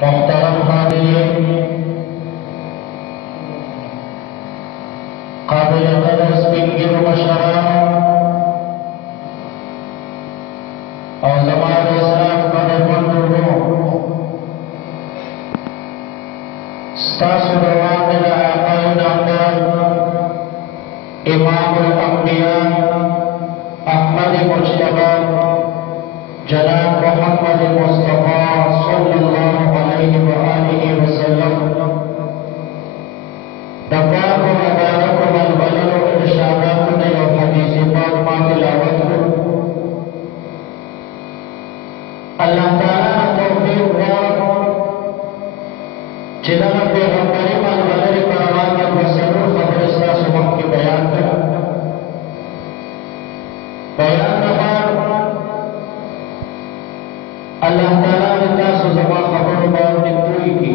मोहतरम हाज़िरीन, काबिल कदर स्पीकर मुशर्रफ और ज़मात इस्लाम का बंधुओं, स्तासु दरवाज़े आक़ाए नामदार इमामुल अंबिया अहमद मुज्तबा जनाब मोहम्मद मुस्तफा सल्लल्लाहु अलैहि व आलिहि वसल्लम दबाक व मुबारक व बलल व इरशादात ने और हदीस पाक में तिलावत को अल्लाह ताला तौफीक व जिन्होंने पैगंबरी मान बलल परवान के वसल्लम खबर सा सुबह के बयान कर अल्लाह ताला ने तासु ज़मा खबर बात पूरी की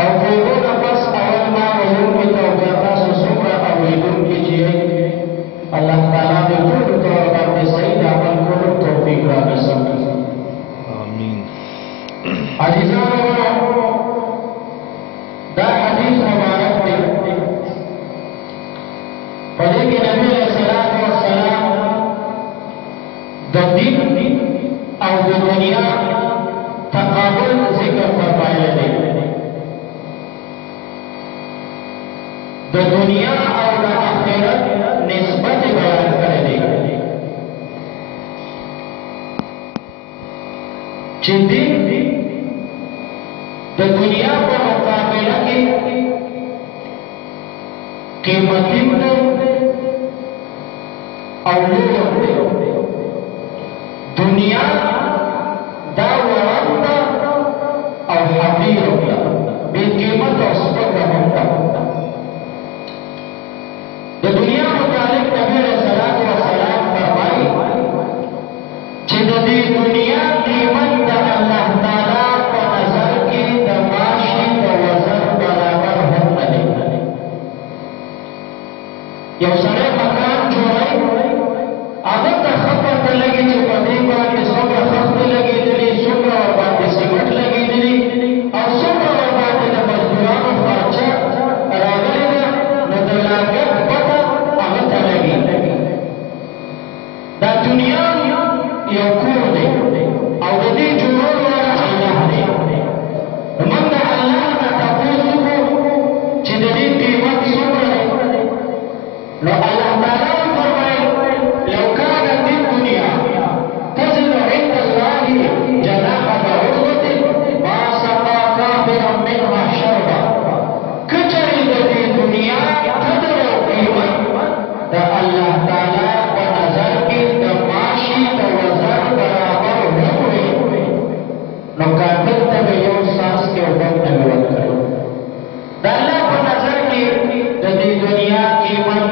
और पूरे नफस अवल मा वयूं की तौबा सुसुमरा अवैदुन कीजिए। अल्लाह ताला ने पूर्ण तौर पर सही अमल को तौफीक नसीब करे। आमीन। अज़ीज़ान, दा हदीस मुबारक है पढ़े कि नबी अलैहिस्सलातु वस्सलाम दीन और दुनिया तकाबुल जिक्र फरमाए थे। दुनिया और आखिरत निस्बत बयान करे थे। जिंदी दुनिया पर मुकाबला की कीमती और दुनिया दावरंदा और हकीरंदा बेकीमत और सुपरमंदा। तो दुनिया मुतालिक नबी अलैहिस्सलातु वस्सलाम फरमाई जिंदगी दुनिया कीमत दा अल्लाह ताला को नजर की दमाशी व वजन बराबर होने ये सारे मकान जो है आदत खपत लगी जो बदी बात सोबरा खपत लगी दिली सोबरा और बात सिमट लगी दिली और सोबरा और बात ने मजदूरान खर्चा रागलेगा नदलाके पता आदत लगी दा दुनिया यो कोने और दी जुनून वाला अल्लाह ने मन अल्लाह का तपूसु को जिंदगी कीमत सोबरा लो अल्लाह ताला फरमाए लो कानत दुनिया तज़िल इंद अल्लाह जनाह बउदत मा सका काफिर मिनहा शरबा। कचरी दी दुनिया कदर कीमत दा अल्लाह ताला को नजर की तमाशी दा वजन बराबर हुए लो काफिर तब यो सांस के वक्त में करे दा अल्लाह को नजर की दी दुनिया कीमत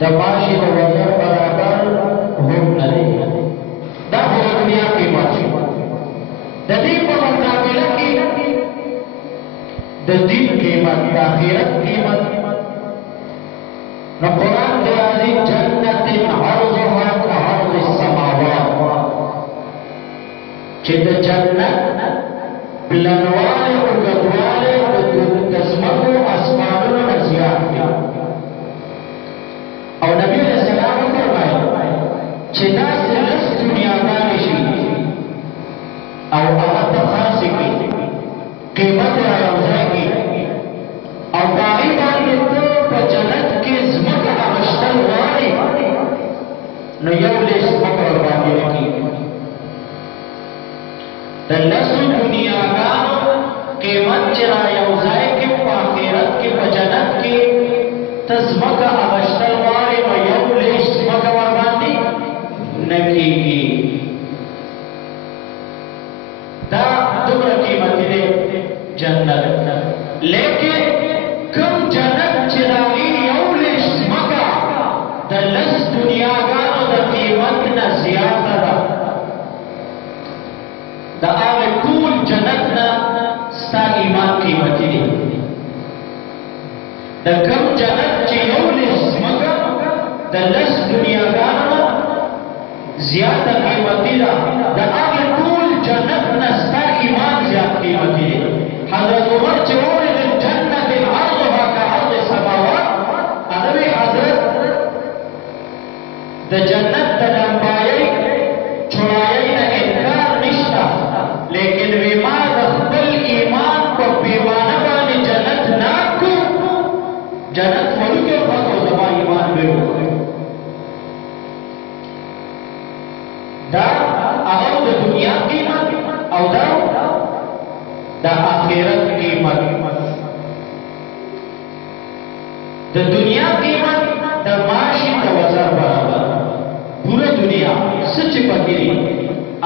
तमाशी दा वजन बराबर होना नहीं दा दुनिया कीमत ददी को मुकाबला की ददी कीमत आखिरत कीमत न कुरान दे आजी जन्नतिन अर्जुहा कअर्ज़िस समावात चिद जन्नत बिलनवाले और गदवाले तस्मको आसमानों में ज़ियादा और नबी अलैहिस्सलाम फरमाए चिदा से लस दुनिया का निशी और अहद खासी की कीमत आया जाएगी और बागी बागी तो जन्नत के ज़मक अवश्य वाले न यौले ज़मक और बागी की तो लस दुनिया का कीमत चराया जाएगी आखिरत के जन्नत के तस्मक अवश्य वाले न यौले ज़मक और बागी नकीगी दा दुबरा कीमत दे जन्नत लेकिन कम जन्नत चिरागी यौले स्मका दलस दुनिया का दा कीमत न ज़्यादा दा आवे कूल जन्नत न सा ईमान कीमत दे दा कम जन्नत ची यौले स्मका दलस दुनिया دنیاګانو زیاته قیمتي ده د هغې ټول جنت نه ستا ایمان زیات قیمتي دی حضرت عمر چې وویل جنت عرضها كعرض السماوات هغه وی حضرت د جنت د لمبایۍ چوړایۍ نه انکار نشته لیکن وی ما د خپل ایمان په پیمانه باندې جنت ناکو جنت وړوکی پاتو زما ایمان به وکړي دا هغه د دنیا قیمت او دا د آخرت قیمت د دنیا قیمت د معاشي د وزر برابر پوره دنیا سچ پکې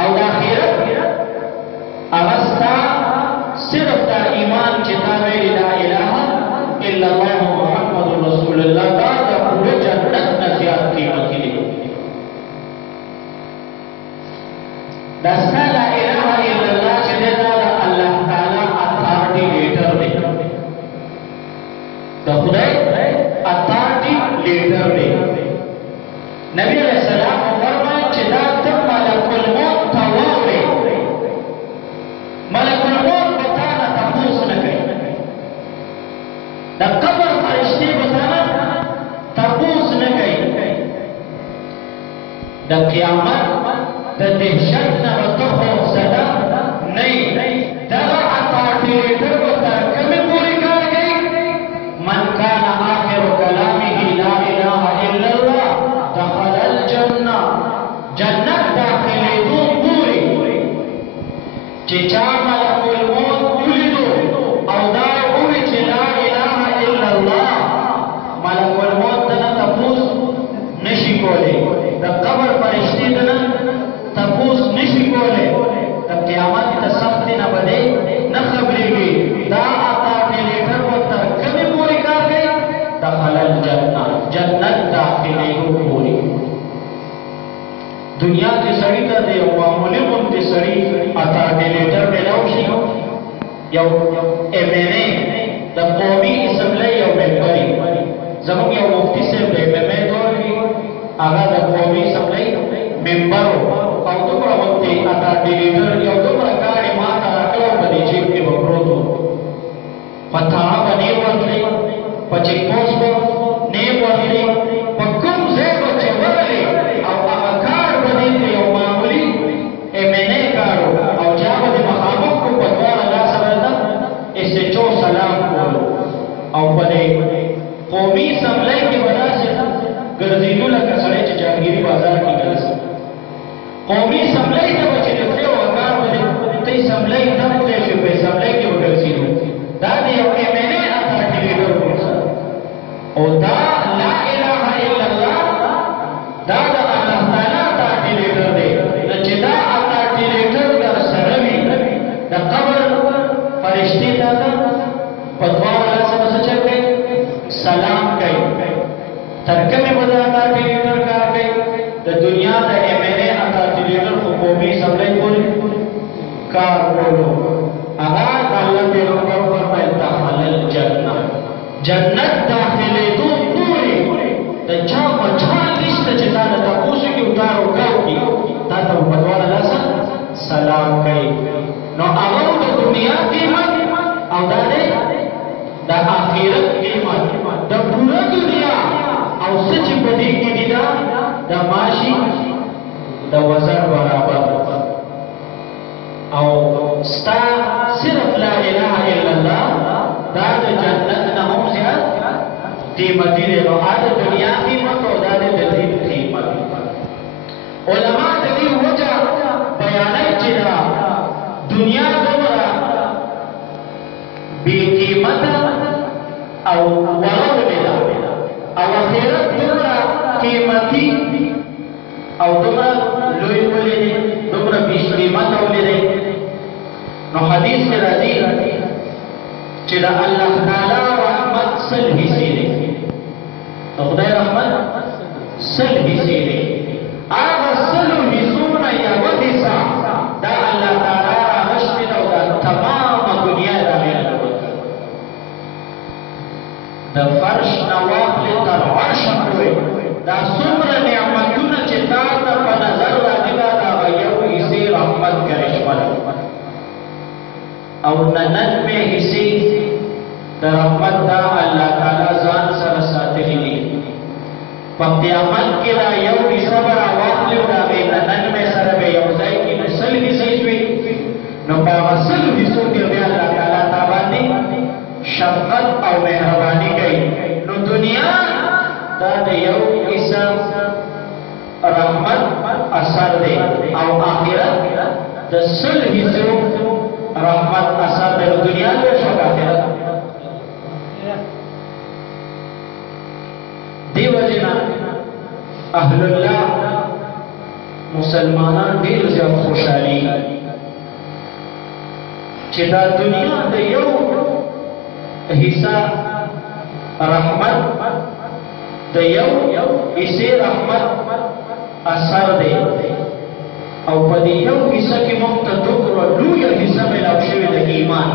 او د آخرت هغه ستا صرف دا ایمان چې تا ویلي لا اله الا الله محمد رسول الله دا د پوره جنت نه زیات قیمتي دی دا ستا لا اله الا الله چې دی دا د الله تعالی اتھارټي لیډر دی د خدای اتھارټي لیډر دی نبی علیہ السلام فرمایي چې دا ته ملک الموت ته واورې ملک الموت به تا نه تپوس نه کوي د قبر فرشتې به تا نه تپوس نه کوي د قیامت د دهشت نه به ته خوفزده نه یې دغه اتھارټي لیډر به تر کومې پورې کار کوي من کان آخر کلامه لا اله الا الله دخل الجنه جنت داخلېدو پورې چې چا ملک الموت ولیدو او دا ووایي چې لا اله الا الله ملک الموت دنه تپوس نشي کولی د قبر فرشتې دنه تپوس نشي کولی د قیامت د سختۍ نه به دی نه خبرېږي دا اتھارټي لیډر به تر کومې پورې کار کوي دخل الجنه جنت داخلېدو پورې دنیا کې سړي ته د یو معمولي غوندې سړي اتھارټي لیډر میلاو شي یو ایم این اے د قومي اسمبلۍ یو ممبر زموږ یو مفتي صاحب د ایم این اے دور کې هغه د قومي اسمبلۍ ممبر او دومره غوندې اتھارټي لیډر یو دومره ګاډي ما ته راکړه په دې جیب کې به پروت و په تاړه به نه ورتلې په چیک پوسټ به نه ورتلې په کوم ځای به چې ورغلې او هغه کار به دې ته یو معمولي ایم این اے کار او چا به دې مخامخ کړو په دواړه لاسه به ته ایس ایچ او سلام کولو او په دې قومي اسمبلۍ کې به داسې ګرځېدو لکه سړی چې جهانګیري بازار کې ګرځي قومي اسمبلۍ ته به چې تللی و کار به دې ته اسمبلۍ نه تللی شو په اسمبلۍ کې به ګرځېدو دا د یو ایم این اے اتھارټي لیډر وکړه او دا لا اله الا الله دا د الله تعالی اتھارټي لیډر دی نو چې دا اتھارټي لیډر در سره وي د قبر فرشتې تا ته په دواړه لاسه به څه چل کوي سلام کوي تر کومې به د اتھارټي لیډر کار کوي د دنیا د ایم این اے اتھارټي لیډر خو قومي اسمبلۍ پورې کار کولو هغه د الله پیغمبر فرمایل دخل الجنه جنت داخلېدو پورې د چا مجال نشته چې تا نه تپوس وکړي او تا وکړي تا ته په دواړه لاسه سلام کوي نو هغه د دنیا قیمت او دا دی د آخرت قیمت د پوره دنیا او څه چې په دې کې دي دا د معاشي د وزر برابر او ستا صرف لا اله الا الله دا د جنت نه هم زیات قیمتي دی نو دا د دنیا قیمت او دا د دین قیمت علما د دې وجه بیانوي چې دا دنیا دومره بې قیمته او وړوکې ده او آخرت دومره قیمتي او دومره لوی ولې دی دومره بې قیمته ولې دی نو حدیث کې راځي چې د الله تعالی رحمت سل حصې دی د خدای رحمت سل حصې دی هغه سلو حصو نه یوه حصه دا الله تعالی راغشتې ده او دا تمامه دنیا د هغې نه د فرش نه واخلې تر عرشه پورې دا څومره نعمت 99 حصے در رحمت دا اللہ تعالی ځان سره ساتلی دي په قیامت کې دا یو حصہ به راواخلي او د هغې 99 سره به یو ځای کې نو 100 حصې شوي نو په هغه 100 حصو کې بیا الله تعالی تا باندې شفقت او مهرباني کوي نو دنیا دا د یو حصہ رحمت اثر دی او آخرت د 100 حصو رحمت اثر دی دنیا له شو آخرت دی وجنا اهل الله مسلمانان ډیر زیات خوشحالي چې دا دنیا د یو حصہ رحمت د یو حصے رحمت اثر دی او په دې یو حصہ کې موږ ته دومره لویه حصہ ملاو شوې د ایمان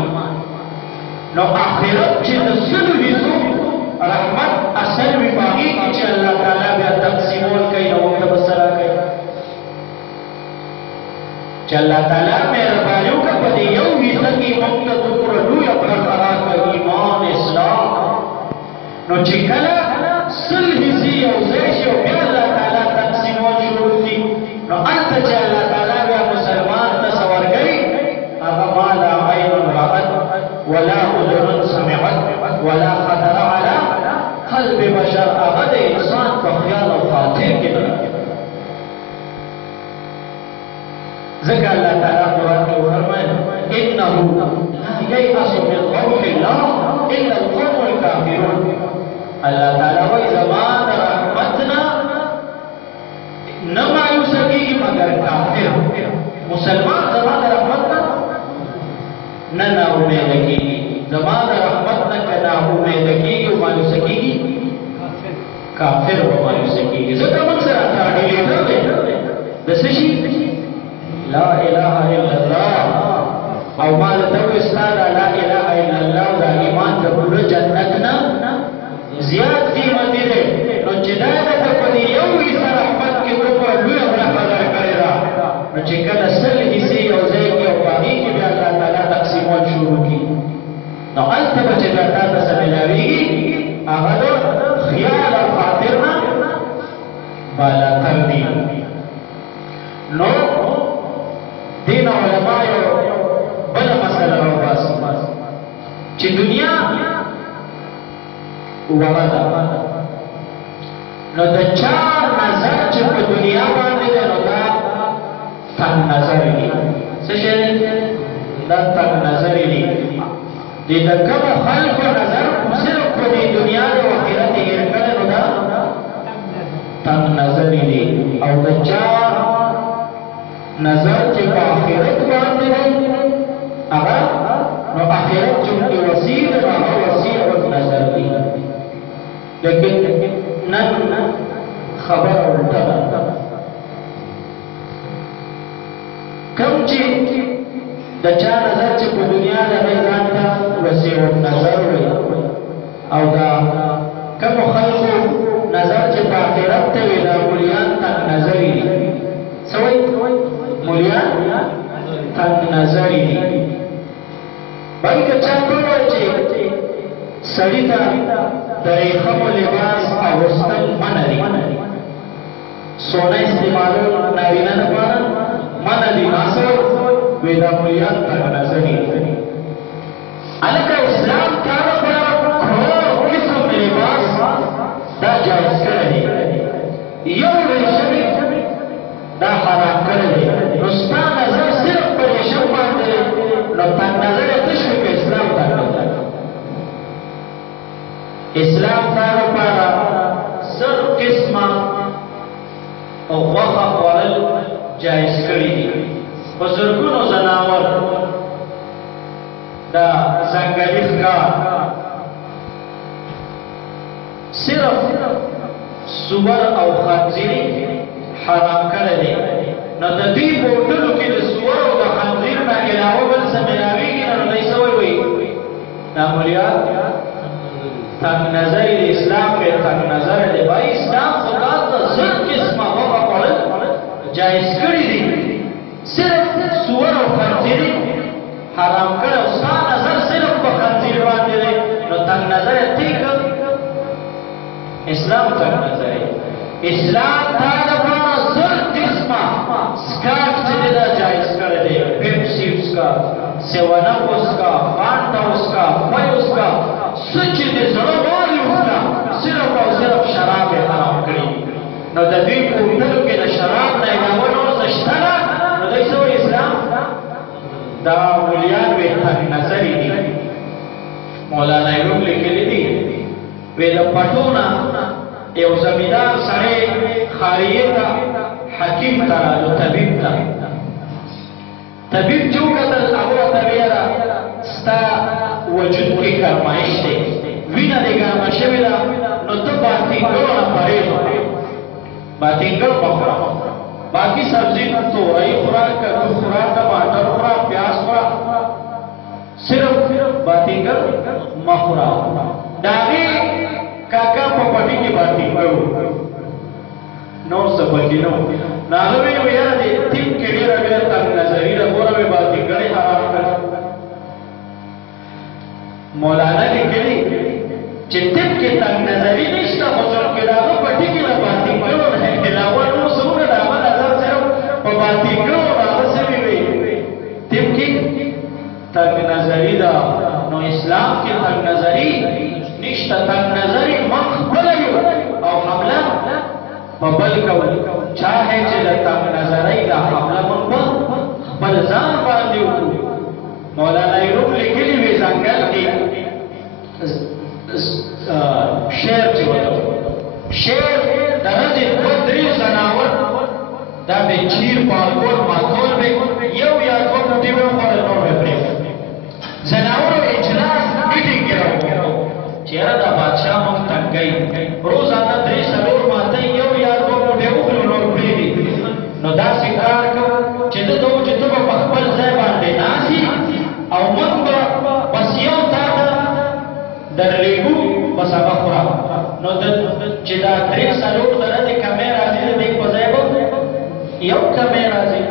نو آخرت چې د 100 حصو رحمت اثر وي په هغې کې چې الله تعالی بیا تقسیمول کوي نو موږ ته به څه راکوي چې الله تعالی مهرباني وکړه په دې یو حصہ کې موږ ته دومره لویه برخه راکړه ایمان اسلام نو چې کله 100 حصې یو ځای شي او بیا الله تعالی تقسیمول شروع کړي نو هلته چې الله تعالی بیا مسلمان ته څه ورکوي هغه ما لا عین رأت ولا اذن سمعت ولا خطر على قلب بشر هغه د انسان په خیال او خاطر کې نه ځکه الله تعالی قرآن کې وفرمایي انه لا ییأس من روح الله الا القوم الکافرون الله تعالی وایي زما د رحمتنا نه مایوسه کېږي مګر کافر مسلمان زما د رحمتنا نه ناامیده کېږي زما د رحمتنا که ناامیده کېږي او مایوسه کېږي کافر به مایوسه کېږي ځکه موږ سره تعلیلیدل دی د څه شي لا اله الا الله او ما ته وایي ستا دا لا اله الا الله دا ایمان د پوره جنت نه زیات قیمتي دی نو چې دا درته په دې یو حصه رحمت کې دومره لویه برخه درکړې ده نو چې کله 100 حصې یو ځای کې او په هغې کې بیا الله تعالی تقسیمول شروع کړي نو هلته به چې بیا تا ته څه ملاوېږي هغه د خیال او خاطر نه بالاتر دي نو دې نه علما یو بله مسله راوباسي چې دنیا وړه ده نو د چا نظر چې په دنیا باندې دی نو دا تنګ نظر وي څه شی دا تنګ نظر وي د کومو خلکو نظر صرف په دې دنیا او آخرت یې هېر کړی نو دا تنګ نظر وي او د چا نظر چې په آخرت باندې دی هغه نو آخرت چونکې وسیع دی نو هغه وسیع النظر دی لیکن نن خبر الټه ده کوم چې د چا نظر چې په دنیا د هغې ځان ته وسیع النظر وي او دا کومو خلکو نظر چې په آخرت ته وي دا مولیان تنګ نظري دي څه وایي مولیان تنګ نظري دي بلکې چا ووایي چې سړي ته د ریخمو لباس اغوستل منع دي سونه استعمالول نارینه لپاره منع دي ناسو وی دا مولیان تنګ نظري هلکه اسلام تا لپاره هر قسم لباس دا جایز کړی دی یو ریشم دا حرام کړی دی نو ستا نظر صرف په ریشم باندې نو تنګ نظر یې څه شوي که اسلام تنګ نظر اسلام تا لپاره 100 قسمه غوښه خوړل جایز کړي دي په زرګونو ځناور دا ځنګلي ښکار صرف سور او خنزیر حرام کړی دی نو د دې بوټلو کې د سور او د خنزیر نه علاوه بل څه ملاوېږي نو دوی څه وایي دا مولیان تنګ نظر د اسلام کې تنګ نظر دی بھائی اسلام خدا ته 100 قسمه غوښه خوړل جایز کړي دي صرف سور او خنزیر حرام کړی او ستا اسلام تنگ نظری اسلام تا دپارا زر قسمه سکاک چه دا جائز کرده پیپسی اس کا سیونپ اس کا فانٹا اس کا فائی اس کا سچ دے زڑوالی اس کا صرف اور صرف شراب حرام کری نو دا دوی کوتلو که دا شراب نا علاوه زشتنا نو دا ایسو اسلام دا مولیان وی تنگ نظری دی مولانا ایروم لکلی دی وی دا پتونا یو زمیدار سڑے خاریه تا حکیم تا جو طبیب تا طبیب جو قتل ابو طبیعه ستا وجود کی کرمائش دے وینا دے گرما شوی دا نو تو باتینگلو نا پریدو باتینگل بخورا باقی سبزی تو رئی خورا کدو خورا ٹماٹر خورا پیاز خورا صرف باتینگل مخورا داغی کاکا پاپٹی کی باتینگلو نور سبکی نو ناغوی ویرا دی تیم کڑی را بیر تنگ نظری را گورا بی باتینگلی حرام کر مولانا لکلی چه تیم کی تنگ نظری نشتا خسر کلاغو پٹی کی را باتینگلو رہے کلاغو سونا داما نظر صرف پا باتینگلو راغا سوی وی تیم کی تنگ نظری دا نو اسلام کی تنگ نظری نشتا تنگ نظری مخبلیو او حملہ مبل کو چاہے چلے تنگ نظری دا حملہ منبل خبل زان باندیو مولانا ایروم لکلی وی زنگل کی شیر چوتو شیر درجی قدری زناور دا بے چیر پالکور ماتول بے یو یا دو مدیو پر نور بے پریف زناور اجلاس میٹنگ گراو چیرہ دا بادشاہ مختن گئی روزانہ دری سلور ماتی یو یا دو مدیو پر نور پریدی نو دا سکار کو چید دو جتو با مخبل زیبان دے ناسی او من با بس یو تا در لیگو بس آبا خورا نو چید دری سلور درد کمیر آزی دیکھ بزیبو یو کمیر آزی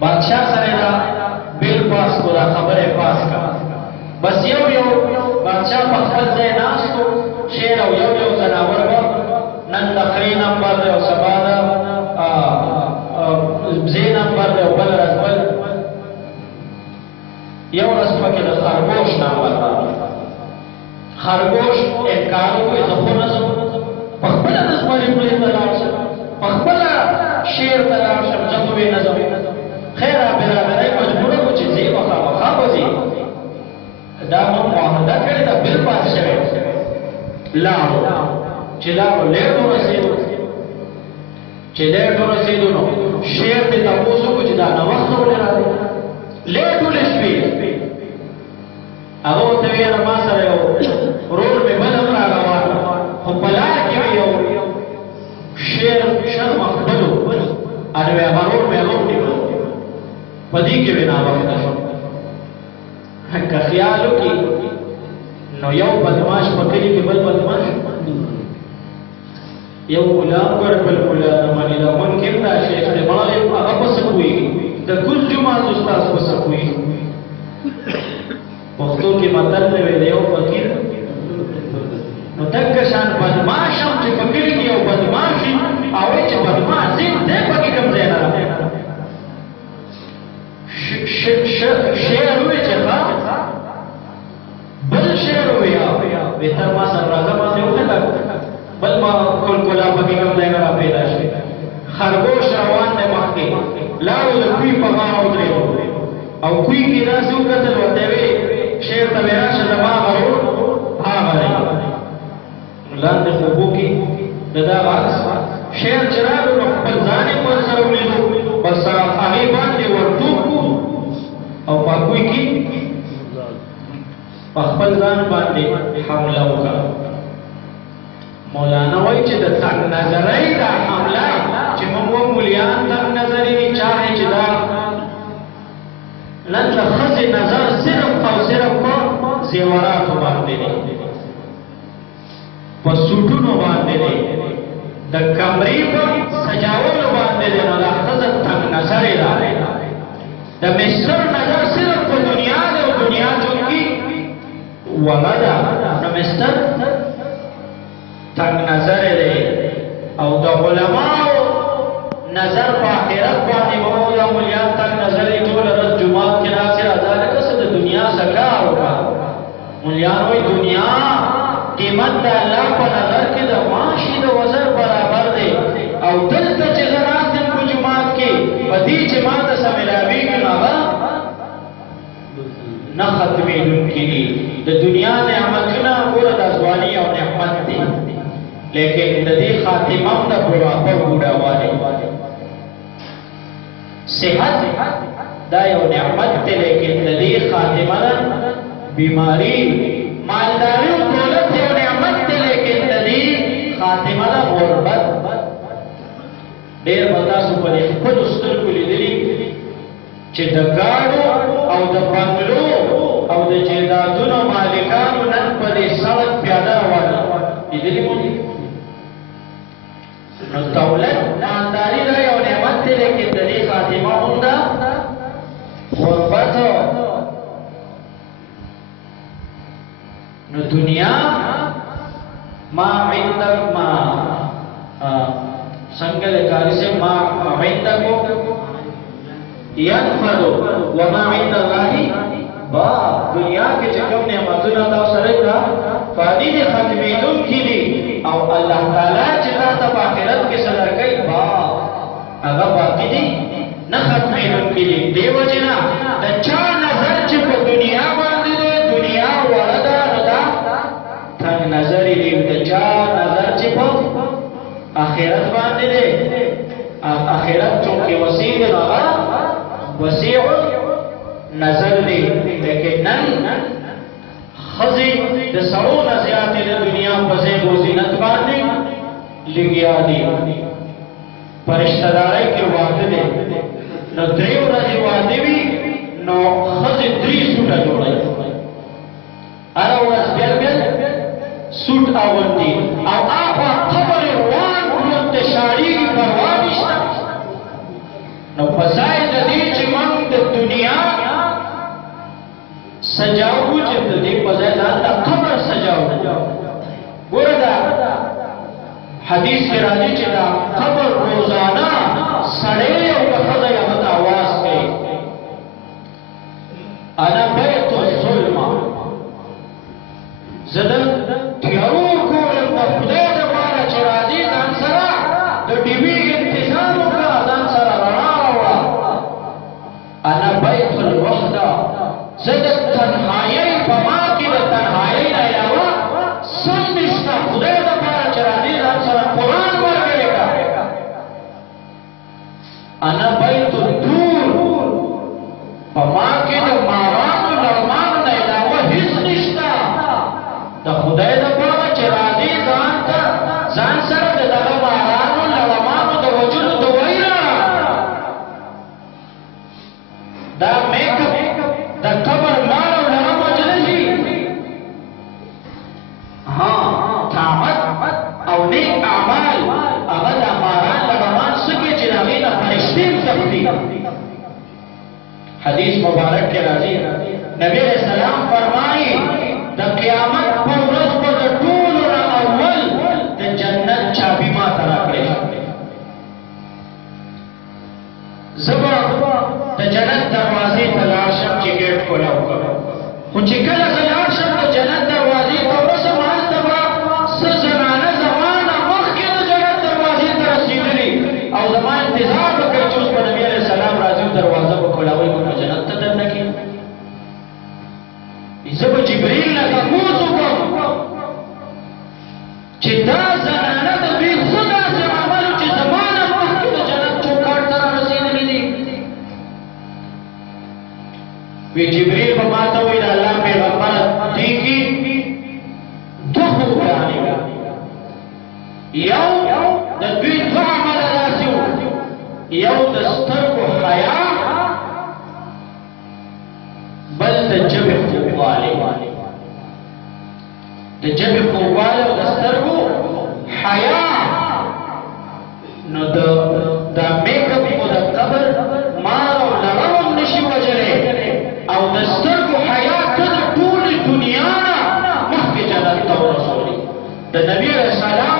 بادشاہ سرے دا بیل پاس کو دا خبر پاس کا بس یو بادشاہ پخبل زی ناس کو شیر او یو زناور با نن لخری نمبر دے او سبا دا زی نمبر دے او بل رسبل یو رسبا کی دا خرگوش نمبر دا خرگوش انکارو کوئی زخو نظم پخبل نظمری پلی تلاشم پخبل شیر تلاشم زخوی نظم خیر برابرائی مجبورا کو چیزی وخا بزی دا من معاہدہ کرے دا بل پاس شوے لاؤ چلاو لیٹو رسیدو نو شیر تی تاپوسو کچھ دا نوقت ہو لے رہا لیٹو لشوی اگو تویر ما سر یو رول میں بلم را روانا خو پلا کیوی یو شیر شر مقبلو انوی اغرور میں غور نکلو پدی کیوی نا وقت شو که خیالو کی نو یو بدماش پکلی کی بل بدماش یو غلام گر بل غلام مانی دا منکر دا شیخ دے مالک آغا پسکوئی دا کل جماعت استاز پسکوئی پختو کی مطل دے یو فقیر نو تکشان بدماشم چی پکلی کی یو بدماشی آوے چی بدماش زین دے پکی کم زینا شیر ہوئے چی خواه بل شیر ہوئے بیتر ما سر رازہ مانے ہوئے لگ بل ما کل کلا پکی کم دینا را پیدا شد خرگوش روان نے مخی لاو دا کوئی پغا ادرے او کوئی کی راسو قتل ہوتے ہوئے شیر تبیرا شدما غرور بھاگ رہی لاند خوبو کی ددا غاز شیر چرالو نقبل زانے پر سرولی دو بس آغیبان دے ورطو او پاکوئی کی پخپل ځان باندې حمله وکړه مولانا وایي چې د تنگ نظرۍ دا حمله چې موږ مولیان تنگ نظري چاهي چې دا نن د ښځې نظر صرف او صرف په زیوراتو باندې دی په سوټونو باندې دی د کمرې په سجاولو باندې دی نو د ښځه تنگ نظرۍ دا د مصر نظر صرف په دنیا دی او دنیا چونکي وغدا نمستر تنگ نظر دی او د علماء نظر په آخرت باندې مو یا مليان تنگ نظر ټول ورځ جمعه کې ناصر ازاله کس د دنیا سکا وکا مليان وای دنیا قیمت د الله په نظر کې د ماشي د وزر برابر دی او دلته چې زراتم په جمعه کې په دې چې ما ته سملاویږي نو هغه نه ختمېدونکي دي د دنیا نعمتونه ګوره د ځواني او نعمت دی لیکن د دې خاتمه د بوډاپه بوډاوالی صحت دا یو نعمت دی لیکن د دې خاتمه بیماری مالداری او دولت یو نعمت دی لیکن د دې خاتمه د غربت ډېر به تاسو په خپلو سترګو لیدلي چې د ګاډو او د بنګلو او د جایدادونو مالکانو نن په دې سړک پیاده روان لیدلي مو دي نو دولت مالداري دا یو نعمت دی لیکن د دې خاتمه هم ده غربت نو دنیا ما عندك ما څنګه د کاری سے ما عندكم ينفد وما عند الله با دنیا کې چې کوم نعمتونه تاسو سره دا فانی دي ختمېدون کړي او الله تعالی چې تاسو په آخرت کې صدر کوي با هغه باقی دي نه ختمېدون کړي دیو جنا د چا نظر چې په دنیا باندې دنیا وردا ردا څنګه نظر دی د چا نظر چې په آخرت باندې دی آخرت چونکه وسیع دی هغه وسیع نظر دی لیکن نن خزی د سړو نه زیاتې د دنیا په زیب و زینت باندې لګیا دي په رشته دارۍ کې واده دی نو درې ورځې واده وي نو خزې 3 سوټه جوړوي هره ورځ بېل بېل سوټ اغوندي او هاخوا قبر روان ژوند ته شاړېږي پروا نشته نو په ځای د دې چې موږ د دنیا سجاو چې د دې په ځای ځان ته قبر سجاو ګوره دا حدیث کې راځي چې دا قبر روزانه سړی او ښځه یې هغه ته اواز کوي انا بیت الظلم زه د تیارو کورم د خدای دپاره چې راځي ځان سره د ډیوي انتظام وکړه ځان سره رڼا راوړه انا بیت الوحده زه د تنهایۍ په ما کې د تنهایۍ نه علاوه څه نشته خدای دپاره چې راځي ځان سره قرآن ورکړې کړه انا بیت الدور په ما کې د مارانو نرمانو نه علاوه هېڅ نشته د خدای دپاره چې راځي ځان سره د دغه مارانو لړمانو د وجلو د ویره دا میکپ د قبر مار او لړم وجلی شي طاعت او نیک اعمال هغه د ماران لړمان څه کوي چې د هغې نه فرشتې تښتي حدیث مبارک کې راځي نبی علیہ السلام فرمایي د قیامت پر ورځ به د ټولو نه اول د جنت چابي ما ته راکړې زه به د جنت دروازې ته لاړ شم چې ګیټ کولاو کړم خو چې کله زه لاړ شم د جنت دروازې ته ورسم هلته به څه زنانه زما نه مخکې د جنت دروازې ته رسېدلي او زما انتظار به کوي چې اوس به نبي علیه السلام راځي او دروازه به کولاوئ به جنت ته دننه کړي زه به جبریل نه تپوس وکړم چې دا زنانه د دوی څه داسې عمل و چې زما نه مخکې د جنت چوکاټ ته رارسېدلي دي وی جبریل به ما ته وایي د الله پیغمبره دې کې دوه خوبیانې یو د دوی دوه عمله داسې و یو د سترګو حیا بل د ژبې خوږوالی د ژبې خوږوالی او د سترګو حیا نو دا میکپ خو د قبر مار او لړم هم نشي وجلی او د سترګو حیا ته د ټولې دنیا نه مخکې جنت ته ورسولي د نبي علیه السلام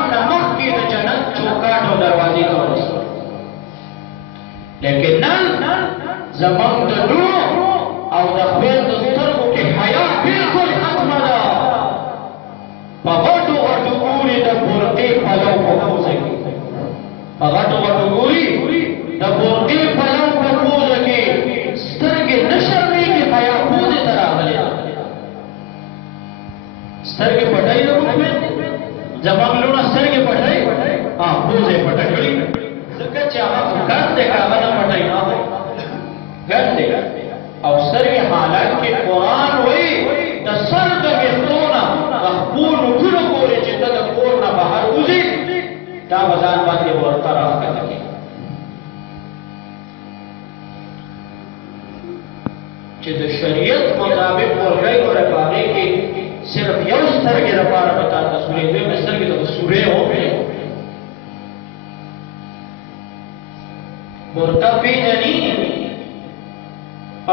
लेकिन नन जमन दो और दखवेल दस्तरगो के हया बिल्कुल खत्म दा पगटो अटूरी द बुरके पलो पपूजगी पगटो अटूरी द बुरके पलो पपूजगी स्तरगे नशरमी के हया पूजे तरह भले स्तरगे पटाई लो में जमन लोना स्तरगे पटाई हाँ पूजे पटाई जगह चाहा कर देखा बना पटाई ना कर दे अवसर के हालात के कुरान हुई तसर्द के सोना पूर्ण गुरु कोरे चित्त पूर्ण बाहर उजी ता बजान बात ये बोलता रहा करके चित्त शरीयत मुताबिक बोल गई और बारे के सिर्फ यौ स्तर के रपार बता तस्वीर दे में स्तर के तो सूरे हो गए बोलता भी जनी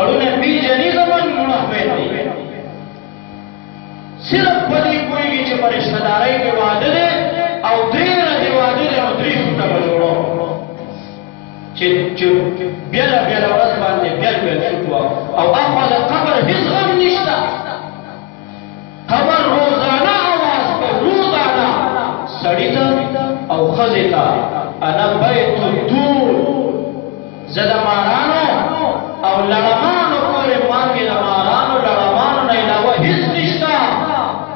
अड़ुने बीजनी जमन मुनाफे सिर्फ बदी कोई की चे परिश्रदाराई के वादे और देर दे वादे और द्रीफ का बलोड़ो चे ब्याला ब्याला वरस बांधे ब्याल छुटवा और आपाद खबर हिस्सम निश्ता खबर रोजाना आवाज पर रोजाना सड़ीता और खजेता अना बैतु दूर जदा मारानो और लड़मानो पूरे मांगे लमारानो लड़मानो नहीं लावा हिस निश्ता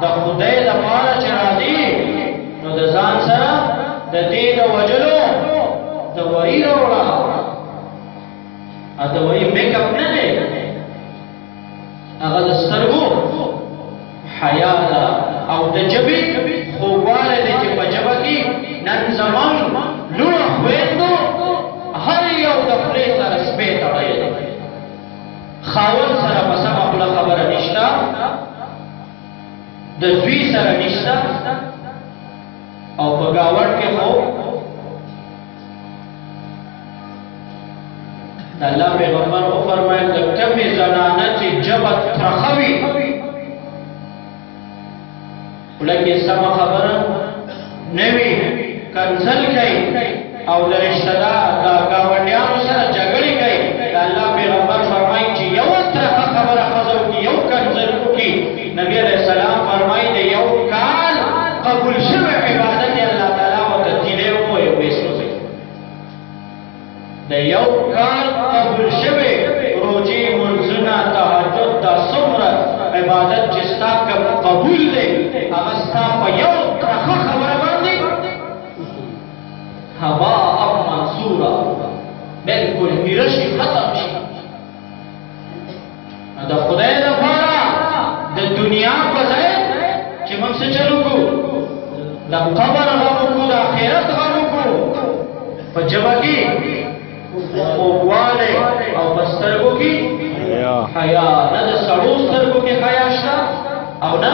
द खुदे द पारा चरादी नो द जान सरा द दीद वजलो द वही रोड़ा द वही मेकअप न दे अगर सरगो हयाला और द जबी खुबाले दे के बजबा की नन जमान लुड़ा हुए तो हर यौ द प्लेस रस्बे तड़े खावन सरा मसा अपना खबर निष्ठा दसवीं सरा निष्ठा और बगावट के हो अल्लाह पैगंबर को फरमाया जब भी जनानत जबत रखवी लेकिन समा खबर नवी कंसल गई और रिश्तेदार गावंडियां सरा झगड़ी गई अल्लाह पैगंबर फरमाई कि यौ तरह खबर खजो की यौ कंजर की नबी अलैहि सलाम फरमाई दे यौ काल कबूल शुभ इबादत अल्लाह ताला व तदिले को वेसो से दे यौ काल कबूल शुभ रोजी मुर्जना तहज्जुद दा सुमर इबादत जिसता कबूल ले अवस्था पर यौ तरह खबर बांधी हवा अब मंसूरा बिल्कुल हिरशी खत्म द खुदा द फारा द दुनिया बजाय कि हम से चलो को द खबर हम को द आखिरत हम को पर जबकि वो वाले और बस्तरगो की हया न द सड़ो सरगो के हयाशा और ना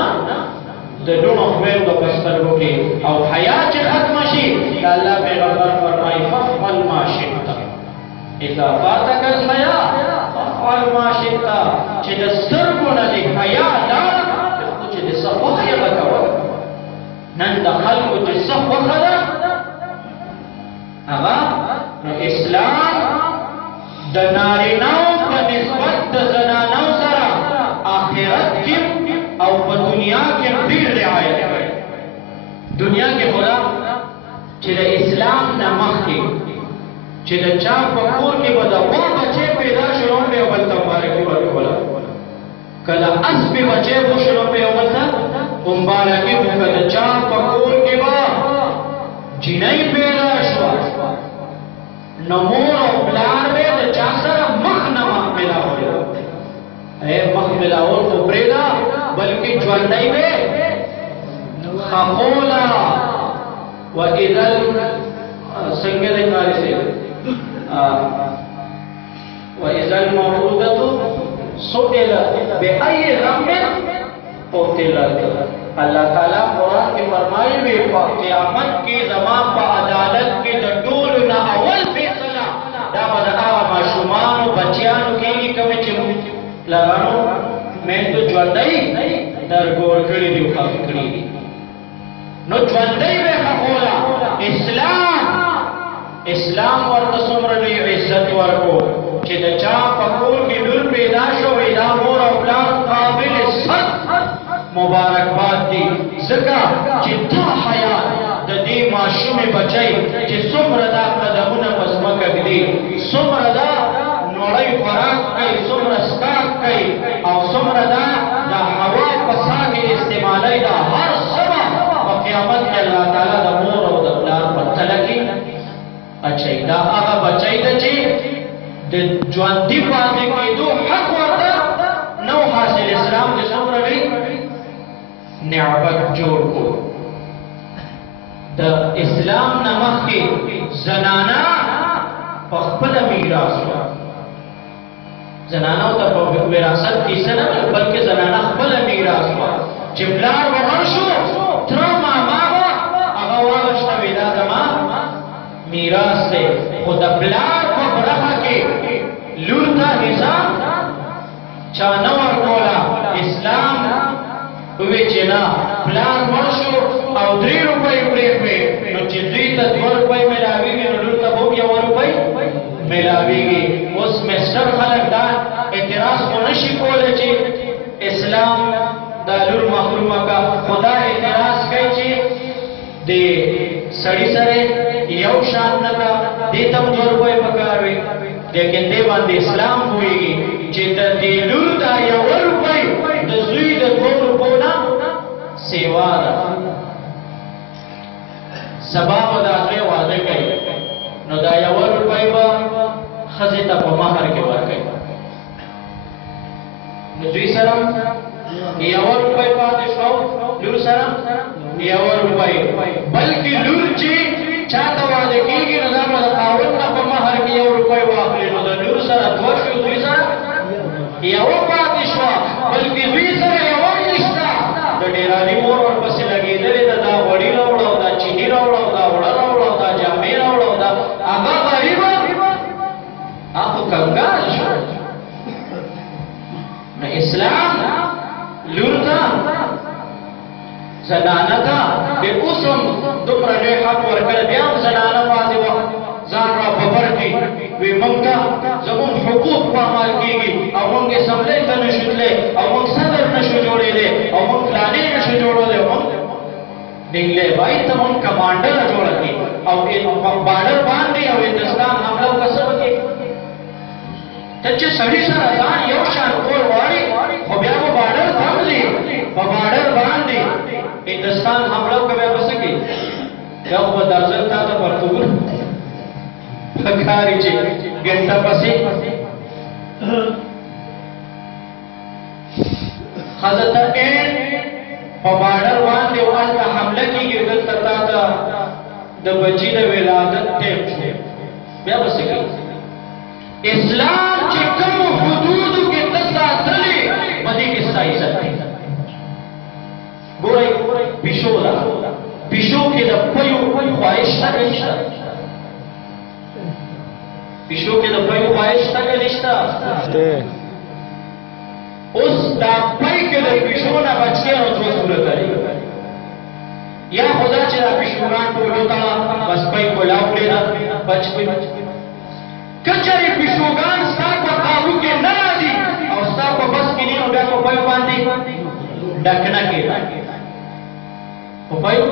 द दोनों में द बस्तरगो के और हया चे खत्म शी अल्लाह पैगंबर फरमाई फल माशिता इता बाता कर हया फल माशिता चे द सरगो न द हया दा कुछ द सफिया बताओ नन द खल्को चे सफखरा अगा इस्लाम द नारीनाओं का निस्बत द जनानाओं सरा आखिरत की और दुनिया के भीड़ रियायत है दुनिया के खुदा चिरे इस्लाम नमक के चिरे चार पकूर के बदा वो बच्चे पैदा शुरू में अवल तंबारे की बात बोला कला अस्बी बच्चे वो शुरू में अवल था उम्बारा की वो कला चार पकूर के बाद जिनाई पैदा शुरू नमूर और प्लार में द चासरा मख नमक मिला हो गया मख मिला हो तो प्रेदा बल्कि ज्वालाई में खखोला व इदल संगीत नारी से व इदल मौजूदतु सुइला बेअय रम्मिन उतिलत अल्लाह ताला कुरान के फरमाए हुए क़यामत के ज़मान पर अदालत के डोल ना अवल फैसला दा बदा माशुमान बच्चियां के कमे चमु लगानो मैं तो ज्वालाई दर गोर कड़ी दी खफकड़ी नो ज्वालाई में खखोला इस्लाम और तसमर ने इज्जत ورکو چې د چا په کور کې لور پیدا شوې دا مور او پلار قابل صد مبارکباد دي ځکه چې تا حیات د دې ماشومې بچی چې څومره دا قدمونه په ځمکه ږدي څومره دا نوړی خوراک کوي څومره څښاک کوي او څومره دا د هوا په ساه کې استعمالوي دا هر څه په قیامت کې الله تعالی د مور او د پلار په تله کې اچوي دا هغه بچی ده چې د ژوندي پاتې کېدو حق ورته نو حاصل اسلام د څومره لوی نعمت جوړ کو د اسلام نه مخکې زنانه په خپله میراث وه زنانو ته په وراثت کې څه نه بلکې زنانه خپله میراث وه چې پلار به مړ شو تره ماما به هغه واغشتوې دا زما میراث دی خو د پلار په برخه کې لور ته حصه چا نه ورکوله اسلام وی چې نه پلان مړ شو او 3 روپۍ پرېښوې نو چې دوی ته 2 روپۍ میلاوېږي نو لور ته به هم 1 روپۍ میلاوېږي اوس مسټر خلک دا اعتراض خو نشي کولی چې اسلام دا لور محرومه کا خدا اعتراض کوي چې د سړي سره یو شان نه ده دې ته هم 2 روپۍ پکار وي لیکن دې باندې اسلام پوهېږي چې د دې لور دا 1 روپۍ د زوی د 2 روپو نه سیوا ده سبا به د هغې واده کوي نو دا 1 روپۍ به ښځې ته په مهر کې ورکوي نو دوی سره 1 روپۍ پاتې شو لور سره 1 روپۍ بلکې لور چې چاته واده کېږي نو دا به د خاوند نه په مهر کې 1 روپۍ واخلي نو د لور سره 2 شو دوی سره 1 پاتې شوه بلکې دوی سره 1 نشته د ډېراني مور ورپسې لګېدلې ده دا غوړي راوړه او دا چیني راوړه او دا اوړه راوړه او دا جامې راوړه او دا هغه غریبه هغه کنګال شو نو اسلام لور ته زنانه ته د اوس هم دومره لوی حق ورکړی بیا هم زنانه پاتې وه ځان را ببر کړي وی موږ ته زموږ حقوق په عمل کېږي او موږ اسمبلۍ ته نشو تللی او موږ صدر نشو جوړېدی او موږ فلانې نشو جوړولی موږ د انګلیبای ته موږ کمانډره جوړه کړي او په بارډر باندې او هندوستان حمله وکړه څه به کېږي ته چې سړي سره ځان یو شان کول غواړي خو بیا به بارډر تم ځي په بارډر باندې هندوستان حمله وکړه بیا به څه کېږي بیا خو به درځل تا ته پرتوګونه پکاري چې ګنټه پسې ښځه ته په بارډر باندې هلته حمله کېږي دلته تا ته د بچي د ولادت ټیم شو بیا به څه کوي اسلام چې کومو حدودو کې ته ساتلې په دې کې ستا عزت دی ګورئ پیشو ده پیشو کې د پیو خواهش شته که نشته پیشو کې د پیو خواهش شته که نشته اوس دا پی کې د پیشو نه بچ کېنو څو صورته دی یا خدا چې دا پیشوګان ټولو ته بس پی کولاو کړې ده بچ پی که چېرې پیشوګان ستا په قابو کې نه راځي او ستا په بس کې نه نو بیا په پیو باندې ډکنه کېده په پیو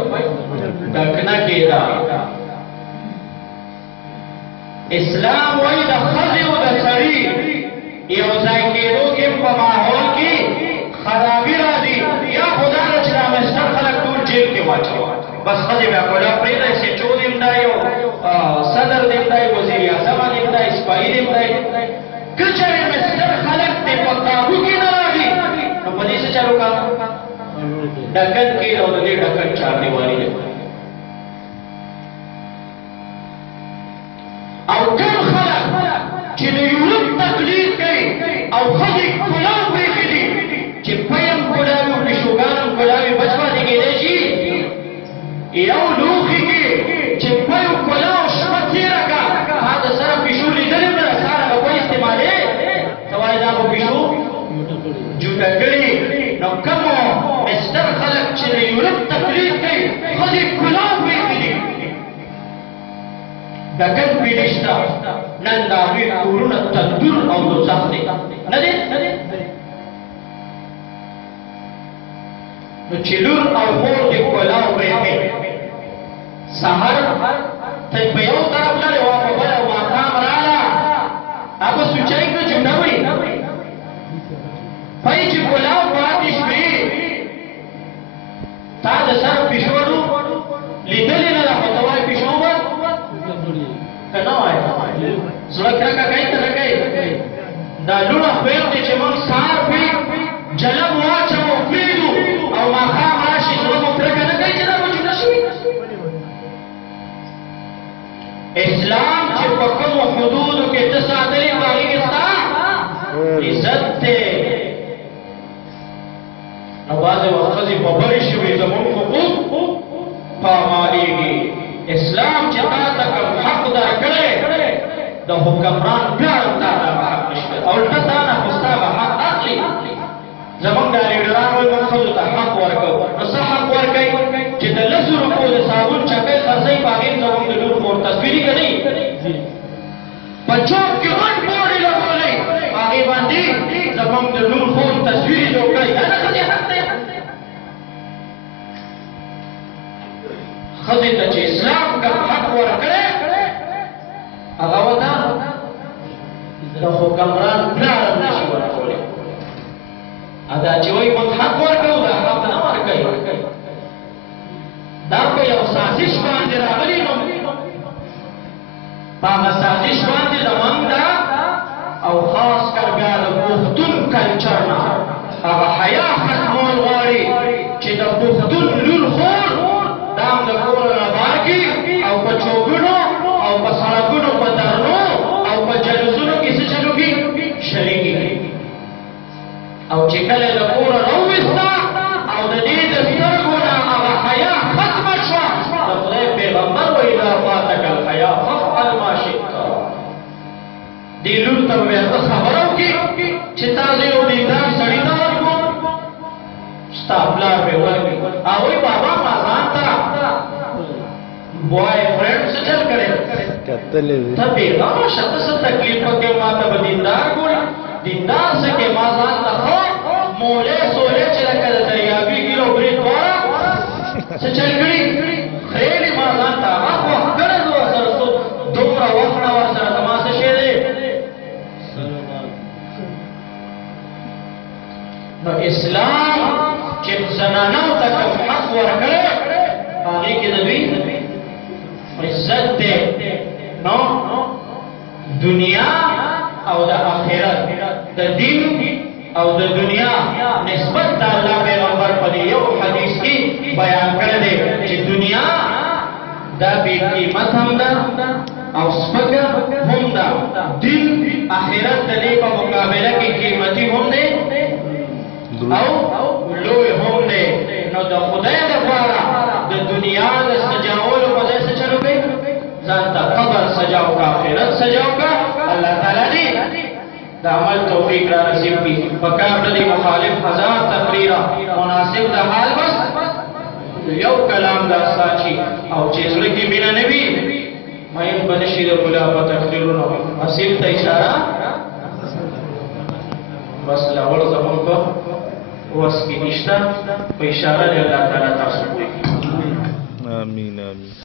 ډکنه کېده اسلام وایي د ښځې او د سړي یو ځای کېدو کې په ماحول کې خرابي راځي یا خدا ده چې دا مسټر خلک ټول جیل کې واچوه بس ښځې بیا کولا پرېږدی سیچو دې هم دی او صدر دې هم دی وزیر اعظم دې هم دی سپاهي دې هم دی که چېرې مسټر خلک دې په قابو کې نه راځي نو په دې څه چل وکړه ډکن کېږي او د دې ډکن چاردیوالي دی او کوم خلک چې د یورپ تقلید کوي او ښځې کلاو پرېښي دي چې پی هم کلاوي او پیشوګان هم کلاوي بچ پاتې کېدی شي یو لوښي کې چې پی او کلاو شپه تېره کړه تا د سره پیشو لیدلې هم نه ده ساره به پی استعمالې ته وایې دا به پیشو جوټه کړي نو کومو مسټر خلک چې د یورپ تقلید کوي ښځې کلاو پرېښي دي دګن پیډشتا نن دا وی کورونه تندور او دوزخ دی نه دی نو چې لور او مور دې کولاو به سحر ته په یو طرف لري او په بل ماقام رااله هغه سوچای کو چې نه وي پای چې کولاو پاتې شوي تا د سر پښورو لیدل نه لا پتوای پښو به کنه وای زړه کرکا کوي ته کوي دا لونه خپل دې چې مون سار په جلب واچو پیډو او ماقام راشي زړه مو کرکا نه کوي چې دا وځي نشي اسلام چې په کوم حدودو کې د ساتلې باندې ستا عزت ته نواز وخت په بری شوی زمون حقوق پامالېږي اسلام چې تا ته کوم حق درکړی د حکمران پیار تا ته حق نشته او الټه تا نه خو ستا به حق اخلي زمونږ دا لیډران وایي موږ ښځو ته حق ورکوو نو څه حق ورکوئ چې د 10 روپو د صابون چکۍ خرڅوي په هغې زمونږ د لور مور تصویري که نه په چوک کې غټ بورډ یې لګولی هغې باندې زمونږ د لور خور تصویري جوړ کړئ دا د ښځې حق دی ښځې ته چې اسلام کوم حق ورکړی هغه وته د حکمران پلار هم نشي ورکولی دا چې وایي موږ حق ورکوو دا حق نه ورکوي دا په یو سازش باندې راغلي نو په هغه سازش باندې زموږ دا او خاص کر بیا د پښتون کلچر نه هغه حیا ختمول غواړي چې د پښتون لور خور دا هم د کور نه بار کړي او په چوکونو او په سړکونو په درنو او په جلوسونو کې څه چلو کړي شریکې کړي او چې کله د کور راوویسته او د دې د سترګو نه هغه حیا ختمه شوه د خدای پیغمبر وایي اذا فاتک الحیا فافعل ما شئت دې لور ته به خبره وکړي چې تاسو یو دیندار سړي ته ورکړو ستا پلار به ورکړي هغه وایي بابا ما ځان ته بوای فرینډ څه چل کړی ته بېغمه شه ته څه تکلیف پکې ما ته به دیندار ګوري دیندار څه کې ما ځان ته ښه مولې سولې چې لکه د دریابي ګیلو برید واره څه چل کړي خیلې ما ځان ته هغه وخت کړی زه ورسره دومره وخت نه ورسره زما څه شی دی نو اسلام چې زنانو ته کوم حق ورکړی هغې کې د دوی عزت دی نو دنیا او د آخرت د دین او د دنیا نسبت د الله پیغمبر په یو حدیث کې بیان کړی دی چې دنیا دا بې قیمت هم ده او سپکه هم ده دین آخرت د دې په مقابله کې قیمتي هم دی او لوی هم دی نو د خدای لپاره د دنیا د سجاولو په ځای څه چلو کوي ځان ته قبر سجاو کا آخرت سجاو کا الله تعالی دې د عمل توفیق را نصیب کړي پکار دې مخالف هزار تقریرا مناسب د حال بس یو کلام دا ساچي او چې زړه کې مینه نه وي مې بنشي د خدا په تقریرونو حسین ته اشاره بس لاول زمون په وس کې نشته په اشاره دی الله تعالی تاسو کوي آمین آمین